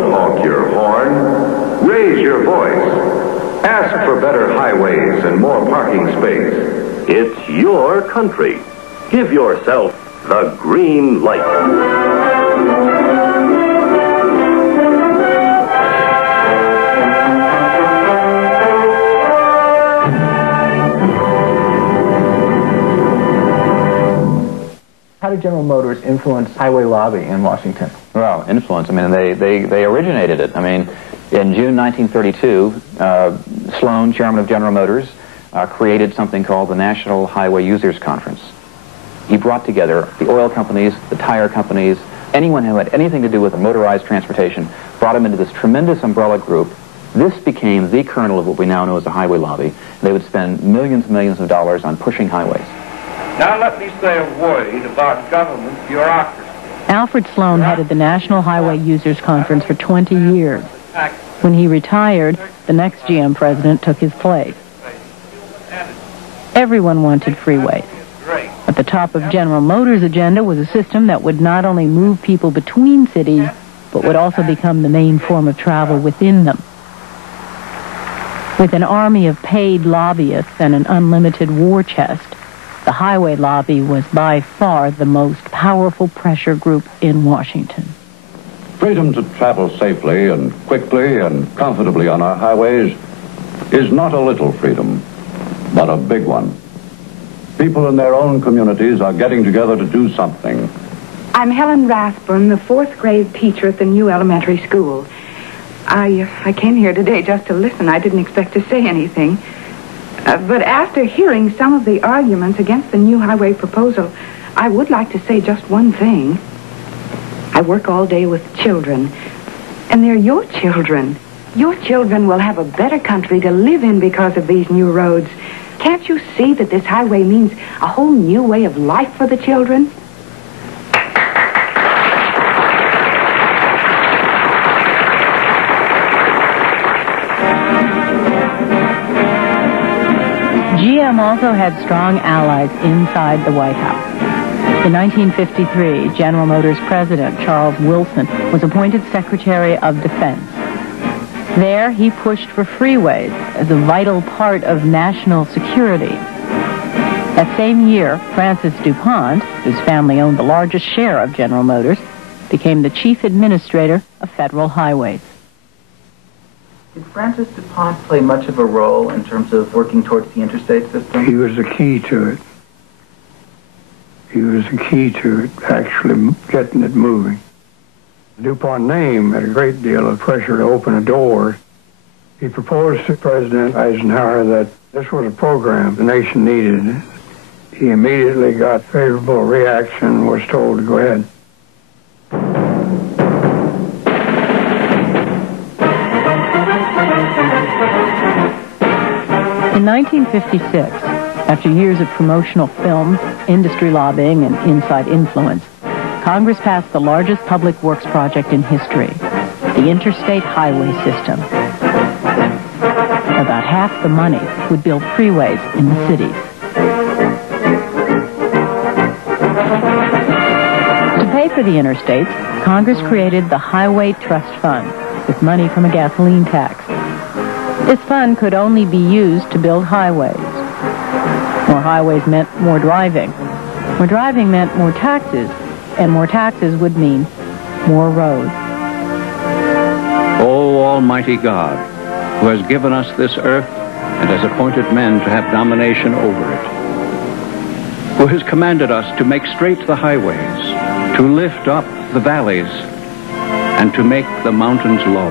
Honk your horn. Raise your voice. Ask for better highways and more parking space. It's your country. Give yourself the green light. How did General Motors influence highway lobby in Washington? Well, influence, I mean, they originated it. I mean, in June 1932, Sloan, chairman of General Motors, created something called the National Highway Users Conference. He brought together the oil companies, the tire companies, anyone who had anything to do with motorized transportation, brought them into this tremendous umbrella group. This became the kernel of what we now know as the highway lobby. They would spend millions and millions of dollars on pushing highways. Now let me say a word about government bureaucracy. Alfred Sloan headed the National Highway Users Conference for 20 years. When he retired, the next GM president took his place. Everyone wanted freeways. At the top of General Motors' agenda was a system that would not only move people between cities, but would also become the main form of travel within them. With an army of paid lobbyists and an unlimited war chest, the highway lobby was by far the most powerful pressure group in Washington. Freedom to travel safely and quickly and comfortably on our highways is not a little freedom, but a big one. People in their own communities are getting together to do something. I'm Helen Rathburn, the 4th grade teacher at the new elementary school. I came here today just to listen. I didn't expect to say anything. But after hearing some of the arguments against the new highway proposal, I would like to say just one thing. I work all day with children, and they're your children. Your children will have a better country to live in because of these new roads. Can't you see that this highway means a whole new way of life for the children? GM also had strong allies inside the White House. In 1953, General Motors President Charles Wilson was appointed Secretary of Defense. There, he pushed for freeways as a vital part of national security. That same year, Francis DuPont, whose family owned the largest share of General Motors, became the chief administrator of federal highways. Did Francis DuPont play much of a role in terms of working towards the interstate system? He was the key to it. He was the key to it, actually getting it moving. The DuPont name had a great deal of pressure to open a door. He proposed to President Eisenhower that this was a program the nation needed. He immediately got favorable reaction and was told to go ahead. In 1956, after years of promotional films, industry lobbying, and inside influence, Congress passed the largest public works project in history, the Interstate Highway System. About half the money would build freeways in the cities. To pay for the interstates, Congress created the Highway Trust Fund with money from a gasoline tax. This fund could only be used to build highways. More highways meant more driving. More driving meant more taxes, and more taxes would mean more roads. O Almighty God, who has given us this earth and has appointed men to have domination over it, who has commanded us to make straight the highways, to lift up the valleys, and to make the mountains low.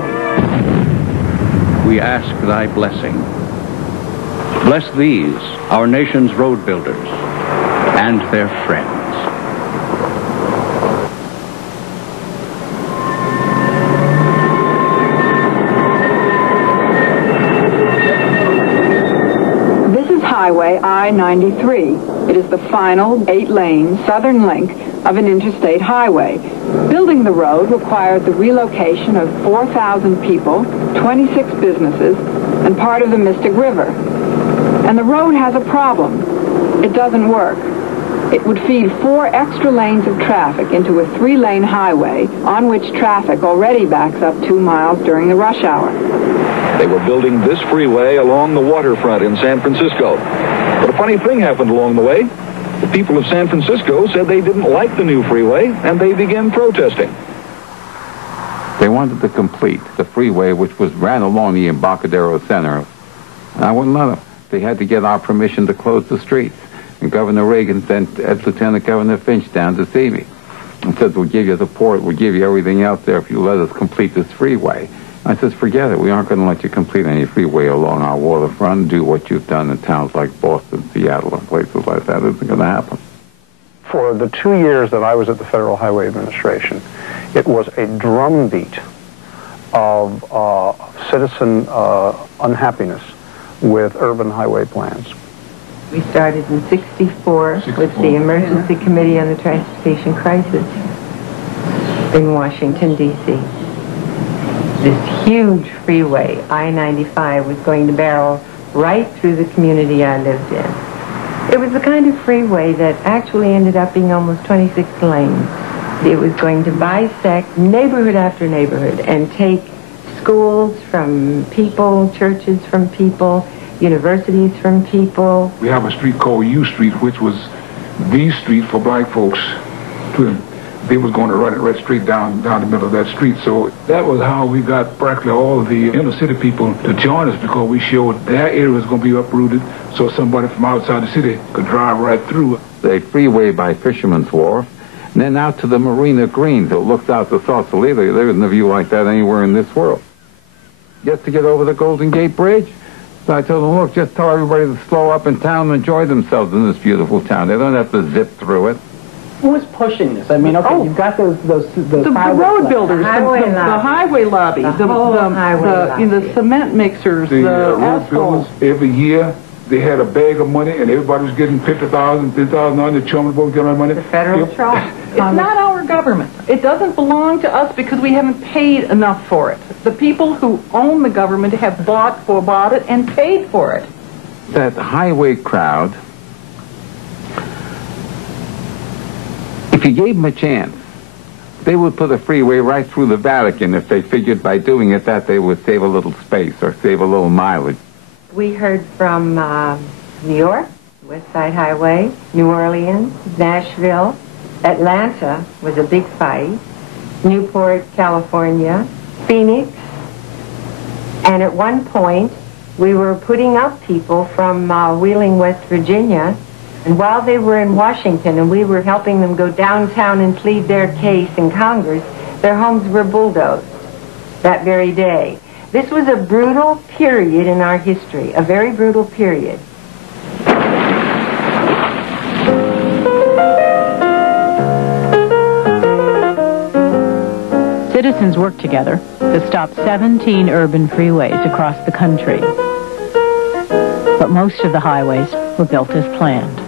We ask thy blessing. Bless these, our nation's road builders, and their friends. This is Highway I-93. It is the final 8-lane southern link of an interstate highway. Building the road required the relocation of 4,000 people, 26 businesses, and part of the Mystic River. And the road has a problem. It doesn't work. It would feed 4 extra lanes of traffic into a 3-lane highway on which traffic already backs up 2 miles during the rush hour. They were building this freeway along the waterfront in San Francisco. But a funny thing happened along the way. The people of San Francisco said they didn't like the new freeway, and they began protesting. They wanted to complete the freeway, which was ran along the Embarcadero Center. And I wouldn't let them. They had to get our permission to close the streets. And Governor Reagan sent Lieutenant Governor Finch down to see me and said, we'll give you the port, we'll give you everything else there if you let us complete this freeway. I said, forget it. We aren't going to let you complete any freeway along our waterfront and do what you've done in towns like Boston, Seattle, and places like that. It isn't going to happen. For the 2 years that I was at the Federal Highway Administration, it was a drumbeat of citizen unhappiness with urban highway plans. We started in '64 with the Emergency Committee on the Transportation Crisis in Washington, D.C. This huge freeway, I-95, was going to barrel right through the community I lived in. It was the kind of freeway that actually ended up being almost 26 lanes. It was going to bisect neighborhood after neighborhood and take schools from people, churches from people, universities from people. We have a street called U Street, which was the street for black folks. They was going to run it right straight down the middle of that street. So that was how we got practically all of the inner city people to join us, because we showed their area was going to be uprooted so somebody from outside the city could drive right through it. The freeway by Fisherman's Wharf, and then out to the Marina Green that looks out to Sausalito. There isn't a view like that anywhere in this world. Just to get over the Golden Gate Bridge. So I told them, look, just tell everybody to slow up in town and enjoy themselves in this beautiful town. They don't have to zip through it. Who is pushing this? I mean, okay, you've got the road builders, the highway lobby, the cement mixers, the road builders. Every year they had a bag of money, and everybody was getting $50,000, $10,000. The chairman was getting money. The federal trust. It's not our government. It doesn't belong to us because we haven't paid enough for it. The people who own the government have bought it and paid for it. That highway crowd, if you gave them a chance, they would put a freeway right through the Vatican if they figured by doing it that they would save a little space or save a little mileage. We heard from New York, West Side Highway, New Orleans, Nashville, Atlanta was a big fight, Newport, California, Phoenix, and at one point we were putting up people from Wheeling, West Virginia, and while they were in Washington and we were helping them go downtown and plead their case in Congress, their homes were bulldozed that very day. This was a brutal period in our history, a very brutal period. Citizens worked together to stop 17 urban freeways across the country. But most of the highways were built as planned.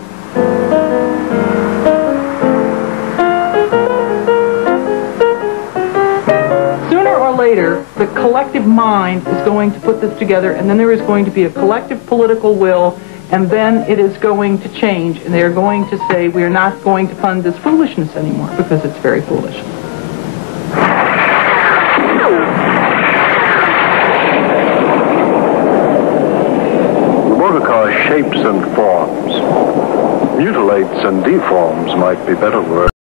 Sooner or later, the collective mind is going to put this together, and then there is going to be a collective political will, and then it is going to change, and they are going to say, we are not going to fund this foolishness anymore, because it's very foolish. Shapes and forms, mutilates and deforms might be better words.